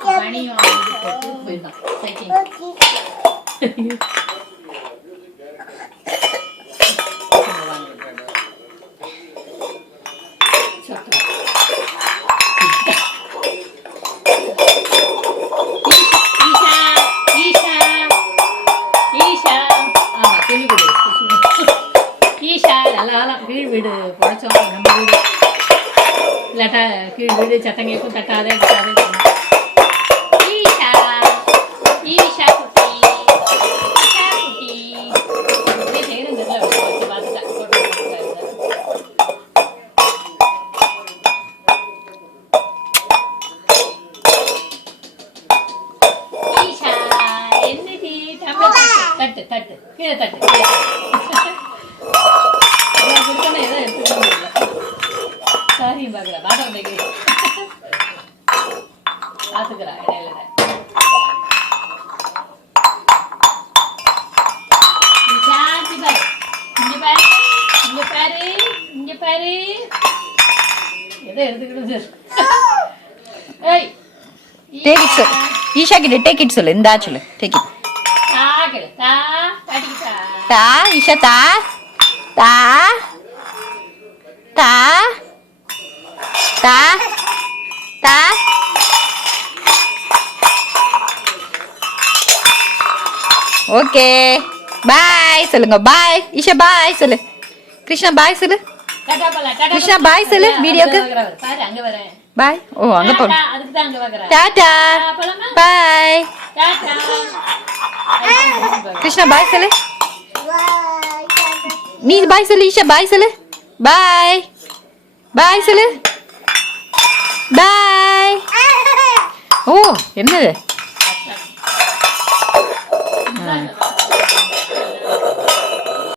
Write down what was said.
பனியும் போட்டு போயிருந்தான் சைக்கிள். ஈஷா நல்லாலாம் கீழ் வீடு பொழைச்சோம் நம்ம வீடு இல்லாட்டா கீழ் வீடு சத்தம் கேட்கும் தட்டாதே ஈஷா ஈஷா குட்டி ஈஷா குட்டி இதே செய்யணும் தெரியல வச்சு பார்த்துட்டா ஈஷா என்னடி தட்டு தட்டு கீழே தட்டு சாரி பாக்குற பாத்திரம் பாத்துக்கிறா இடையில இங்க பாரு இங்க பாரு எதை எடுத்துக்கிட்டு ஏய் டேக் இட் சொல்லு ஈஷா கிட்ட டேக் இட் சொல்லு இந்தா சொல்லு டேக் இட் தா கடிக்கிட்டா தா ஈஷா தா தா தா தா தா ஓகே பாய் சொல்லுங்க பாய் ஈஷா பாய் சொல்லு கிருஷ்ணா பாய் சொல்லு கிருஷ்ணா பாய் சொல்லு வீடியோக்கு பாரு அங்க வரேன் பாய் ஓ அங்க போ அதுக்கு தான் அங்க வரேன் டாடா பாய் டாடா கிருஷ்ணா பாய் சொல்லு நீ பாய் சொல்லு ஈஷா பாய் சொல்லு பாய் பாய் சொல்லு பாய் ஓ என்னது